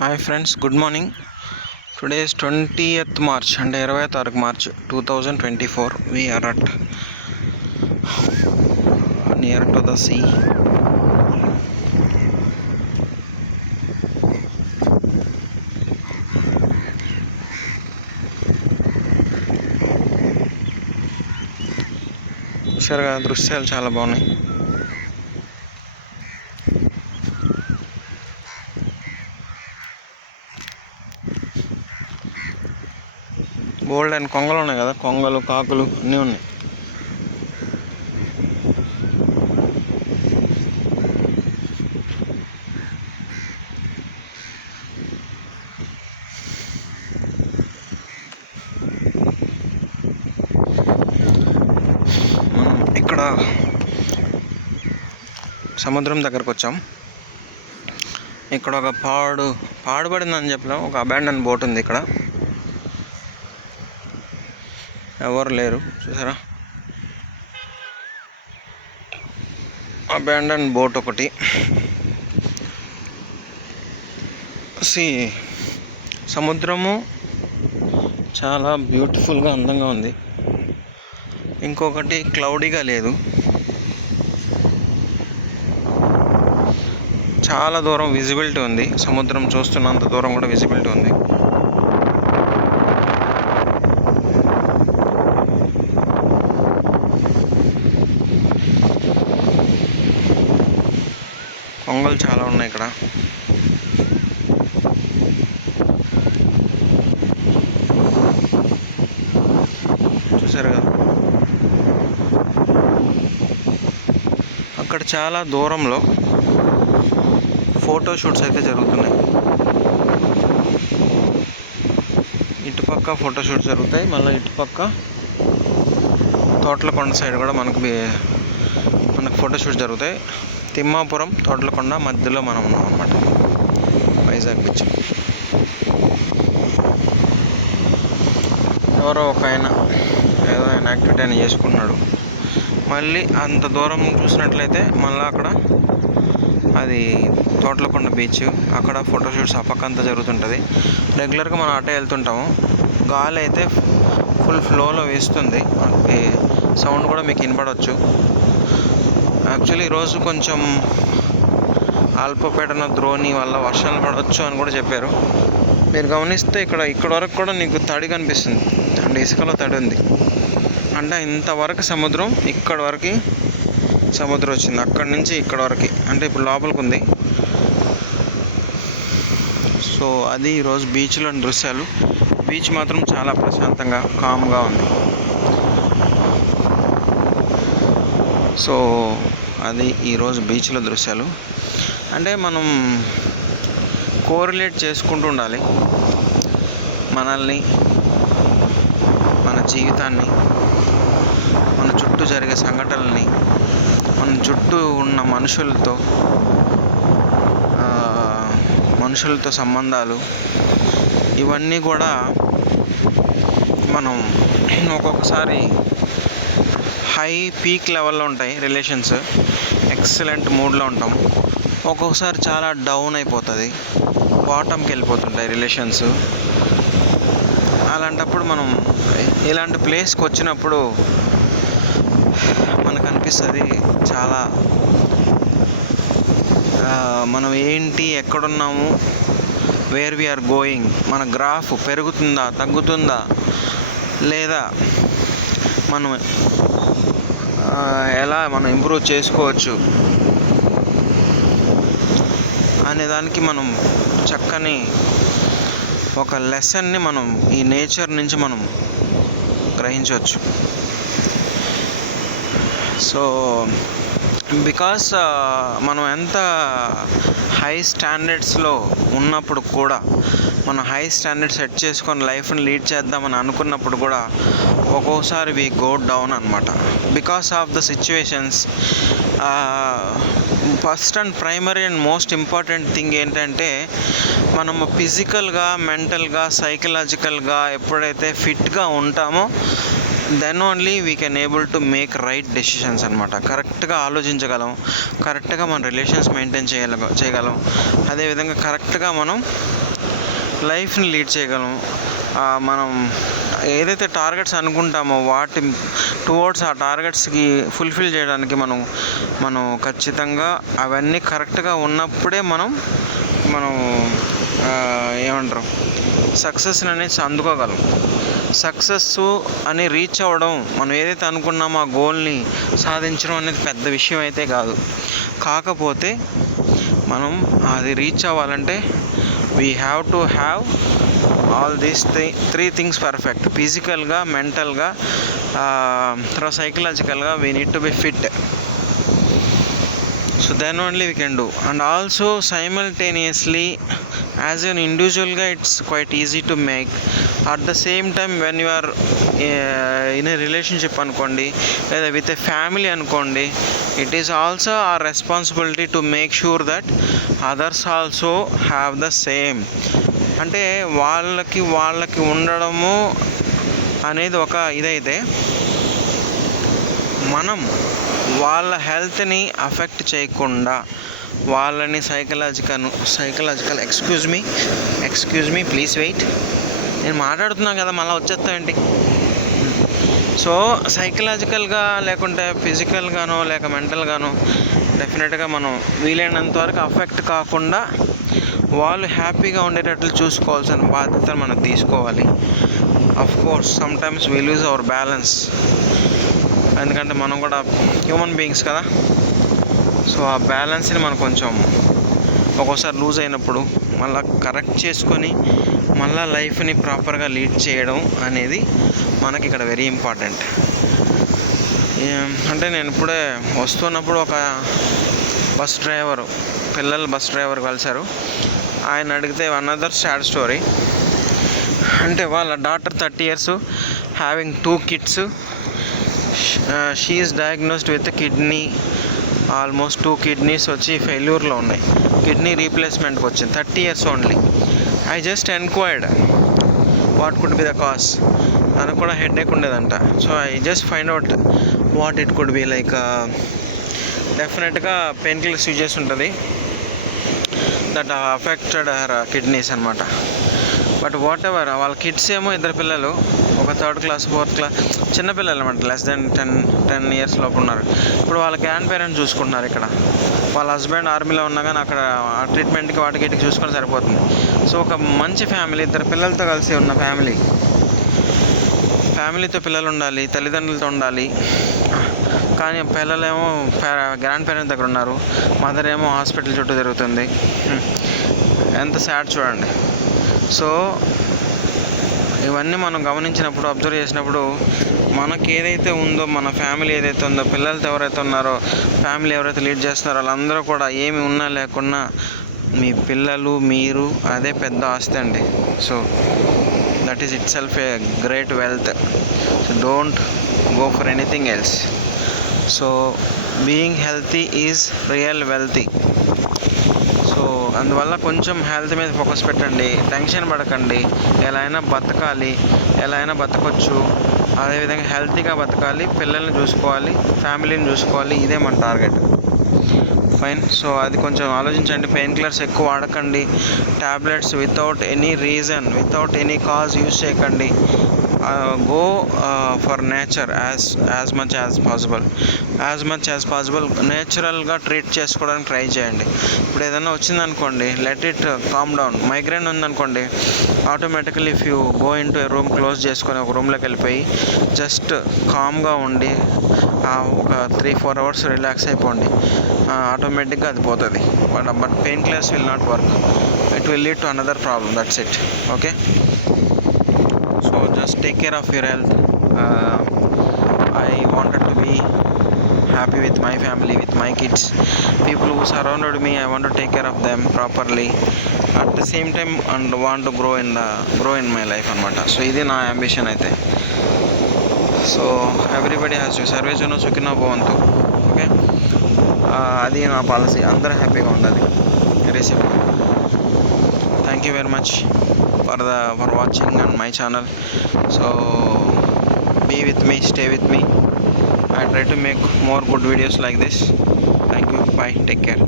Hi friends good morning today is eighth March అంటే ఇరవై తారీఖు March two thousand twenty four we are at near to the sea చూసారుగా దృశ్యాలు చాలా బాగున్నాయి రెండు కొంగలు ఉన్నాయి కదా కొంగలు కాకులు అన్నీ ఉన్నాయి ఇక్కడ సముద్రం దగ్గరకు వచ్చాం ఇక్కడ ఒక పాడు పాడుబడిందని చెప్పలేము ఒక అబ్యాండన్ బోట్ ఉంది ఇక్కడ ఎవరు లేరు చూసారా అబ్యాండన్ బోట్ ఒకటి సి సముద్రము చాలా బ్యూటిఫుల్గా అందంగా ఉంది ఇంకొకటి క్లౌడీగా లేదు చాలా దూరం విజిబిలిటీ ఉంది సముద్రం చూస్తున్నంత దూరం కూడా విజిబిలిటీ ఉంది కొండలు చాలా ఉన్నాయి ఇక్కడ చూసారు కదా అక్కడ చాలా దూరంలో ఫోటో షూట్స్ అయితే జరుగుతున్నాయి ఇటుపక్క ఫోటో షూట్స్ జరుగుతాయి మళ్ళీ ఇటుపక్క కొండ సైడ్ కూడా మనకి మనకు ఫోటో జరుగుతాయి తిమ్మాపురం తోటలకొండ మధ్యలో మనం ఉన్నాం అనమాట వైజాగ్ బీచ్ ఎవరో ఒక ఆయన ఏదో ఆయన యాక్టివిటీ ఆయన చేసుకున్నాడు మళ్ళీ అంత దూరం చూసినట్లయితే మళ్ళీ అక్కడ అది తోటలకొండ బీచ్ అక్కడ ఫోటోషూట్స్ ఆ పక్క అంతా జరుగుతుంటుంది రెగ్యులర్గా మనం అటే వెళ్తుంటాము గాలి అయితే ఫుల్ ఫ్లోలో వేస్తుంది సౌండ్ కూడా మీకు వినపడవచ్చు యాక్చువల్లీ ఈరోజు కొంచెం అల్పపీడన ద్రోణి వల్ల వర్షాలు పడవచ్చు అని కూడా చెప్పారు మీరు గమనిస్తే ఇక్కడ ఇక్కడ వరకు కూడా నీకు తడి కనిపిస్తుంది అంటే ఇసుకలో తడి ఉంది అంటే ఇంతవరకు సముద్రం ఇక్కడ వరకు సముద్రం వచ్చింది అక్కడి నుంచి ఇక్కడ వరకు అంటే ఇప్పుడు లోపలికి ఉంది సో అది ఈరోజు బీచ్లోని దృశ్యాలు బీచ్ మాత్రం చాలా ప్రశాంతంగా కామ్గా ఉంది సో అది ఈరోజు బీచ్లో దృశ్యాలు అంటే మనం కోరిలేట్ చేసుకుంటూ ఉండాలి మనల్ని మన జీవితాన్ని మన చుట్టూ జరిగే సంఘటనల్ని మన చుట్టూ ఉన్న మనుషులతో మనుషులతో సంబంధాలు ఇవన్నీ కూడా మనం ఒక్కొక్కసారి హై పీక్ లెవెల్లో ఉంటాయి రిలేషన్స్ ఎక్సలెంట్ మూడ్లో ఉంటాం ఒక్కొక్కసారి చాలా డౌన్ అయిపోతుంది బాటంకి వెళ్ళిపోతుంటాయి రిలేషన్స్ అలాంటప్పుడు మనం ఇలాంటి ప్లేస్కి వచ్చినప్పుడు మనకు అనిపిస్తుంది చాలా మనం ఏంటి ఎక్కడున్నాము వేర్ వి ఆర్ గోయింగ్ మన గ్రాఫ్ పెరుగుతుందా తగ్గుతుందా లేదా మనం ఎలా మనం ఇంప్రూవ్ చేసుకోవచ్చు అనే దానికి మనం చక్కని ఒక లెసన్ని మనం ఈ నేచర్ నుంచి మనం గ్రహించవచ్చు సో బికాస్ మనం ఎంత హై స్టాండర్డ్స్లో ఉన్నప్పుడు కూడా మనం హై స్టాండర్డ్ సెట్ చేసుకొని లైఫ్ని లీడ్ చేద్దామని అనుకున్నప్పుడు కూడా ఒక్కోసారి వి గో డౌన్ అనమాట because of the situations first and primary and most important thing ఏంటంటే మనము ఫిజికల్గా మెంటల్గా సైకలాజికల్గా ఎప్పుడైతే ఫిట్గా ఉంటామో then only we can able to make right decisions అనమాట కరెక్ట్గా ఆలోచించగలం కరెక్ట్గా మన రిలేషన్స్ మెయింటైన్ చేయగల చేయగలం అదేవిధంగా కరెక్ట్గా మనం లైఫ్ని లీడ్ చేయగలం మనం ఏదైతే టార్గెట్స్ అనుకుంటామో వాటి టువర్డ్స్ ఆ టార్గెట్స్కి ఫుల్ఫిల్ చేయడానికి మనం మనం ఖచ్చితంగా అవన్నీ కరెక్ట్గా ఉన్నప్పుడే మనం మనం ఏమంటారు సక్సెస్ అనేది అందుకోగలం సక్సెస్ అని రీచ్ అవ్వడం మనం ఏదైతే అనుకున్నామో ఆ గోల్ని సాధించడం అనేది పెద్ద విషయం అయితే కాదు కాకపోతే మనం అది రీచ్ అవ్వాలంటే we have to have all these three three things perfect ఫిజికల్గా మెంటల్గా తర్వాత సైకలాజికల్గా we need to be fit so then only we can do and also simultaneously as an ఇండివిజువల్గా it's quite easy to make at the same time when you are in a relationship అనుకోండి లేదా with a family అనుకోండి it is also our responsibility to make sure that others also have the same అంటే వాళ్ళకి వాళ్ళకి ఉండడము అనేది ఒక ఇదైతే మనం వాళ్ళ హెల్త్ని అఫెక్ట్ చేయకుండా వాళ్ళని psychological psychological excuse me excuse me please wait నేను మాట్లాడుతున్నాను కదా మళ్ళీ వచ్చేస్తాయండి సో సైకలాజికల్గా లేకుంటే ఫిజికల్గానో లేక మెంటల్గానో డెఫినెట్గా మనం వీలైనంత వరకు అఫెక్ట్ కాకుండా వాళ్ళు హ్యాపీగా ఉండేటట్లు చూసుకోవాల్సిన బాధ్యత మనం తీసుకోవాలి of course sometimes we lose our balance ఎందుకంటే మనం కూడా హ్యూమన్ బీయింగ్స్ కదా సో ఆ బ్యాలెన్స్ని మనం కొంచెం ఒక్కోసారి లూజ్ అయినప్పుడు మళ్ళీ కరెక్ట్ చేసుకొని మళ్ళీ లైఫ్ని ప్రాపర్గా లీడ్ చేయడం అనేది మనకి ఇక్కడ వెరీ ఇంపార్టెంట్ అంటే నేను ఇప్పుడే వస్తున్నప్పుడు ఒక బస్ డ్రైవరు పిల్లలు బస్ డ్రైవర్ కలిశారు ఆయన అడిగితే అనదర్ సాడ్ స్టోరీ అంటే వాళ్ళ daughter thirty years having two kids she is diagnosed with kidney almost two kidneys వచ్చి ఫెయిల్యూర్లో ఉన్నాయి కిడ్నీ రీప్లేస్మెంట్కి వచ్చింది thirty years only I just enquired what could be the cause తనకు కూడా headache ఉండేదంట so I just find out what it could be like డెఫినెట్గా pain killers use చేసి ఉంటుంది దట్ అఫెక్టెడ్ హర్ కిడ్నీస్ అనమాట but whatever వాళ్ళ kids ఏమో ఇద్దరు పిల్లలు ఒక థర్డ్ క్లాస్ ఫోర్త్ క్లాస్ చిన్న పిల్లలు అనమాట less than ten ten years లోపు ఉన్నారు ఇప్పుడు వాళ్ళ గ్రాండ్ పేరెంట్స్ చూసుకుంటున్నారు ఇక్కడ వాళ్ళ హస్బెండ్ ఆర్మీలో ఉన్నా కానీ అక్కడ ట్రీట్మెంట్కి వాటికి ఇటుకి చూసుకొని సరిపోతుంది సో ఒక మంచి ఫ్యామిలీ ఇద్దరు పిల్లలతో కలిసి ఉన్న ఫ్యామిలీ ఫ్యామిలీతో పిల్లలు ఉండాలి తల్లిదండ్రులతో ఉండాలి కానీ పిల్లలేమో గ్రాండ్ పేరెంట్స్ దగ్గర ఉన్నారు మదర్ ఏమో హాస్పిటల్ చుట్టూ తిరుగుతుంది hmm. ఎంత సాడ్ చూడండి సో ఇవన్నీ మనం గమనించినప్పుడు అబ్జర్వ్ చేసినప్పుడు మనకి ఏదైతే ఉందో మన ఫ్యామిలీ ఏదైతే ఉందో పిల్లలతో ఎవరైతే ఉన్నారో ఫ్యామిలీ ఎవరైతే లీడ్ చేస్తున్నారో వాళ్ళందరూ కూడా ఏమి ఉన్నా లేకున్నా మీ పిల్లలు మీరు అదే పెద్ద ఆస్తి అండి so that is itself a great wealth so don't go for anything else so being healthy is real wealthy so అందువల్ల కొంచెం హెల్త్ మీద ఫోకస్ పెట్టండి టెన్షన్ పడకండి ఎలా అయినా బతకాలి ఎలా అయినా బతకొచ్చు అదేవిధంగా హెల్తీగా బతకాలి పిల్లల్ని చూసుకోవాలి ఫ్యామిలీని చూసుకోవాలి ఇదే మన టార్గెట్ ఫైన్ సో అది కొంచెం ఆలోచించండి పెయిన్ కిల్లర్స్ ఎక్కువ వాడకండి tablets without any reason without any cause use చేయకండి go for nature as as much as possible as much as possible నేచురల్గా ట్రీట్ చేసుకోవడానికి ట్రై చేయండి ఇప్పుడు ఏదైనా వచ్చిందనుకోండి let it calm down migraine ఉందనుకోండి automatically if you go into room close చేసుకొని ఒక రూమ్లోకి వెళ్ళిపోయి జస్ట్ కామ్గా ఉండి ఒక త్రీ ఫోర్ అవర్స్ రిలాక్స్ అయిపోండి ఆటోమేటిక్గా అది పోతుంది but but pain killers will not work it will lead to another problem that's it okay just take care of your health uh, i wanted to be happy with my family with my kids people who surrounded me i want to take care of them properly at the same time and want to grow in the grow in my life అనమాట so ఇది నా ambition అయితే so everybody has you సర్వేజనో సుఖినో భవంతు okay అది నా policy అందరూ హ్యాపీగా ఉండాలి రేసేపు thank you very much for watching on my channel. So be with me, stay with me. I try to make more good videos like this. Thank you, bye, take care.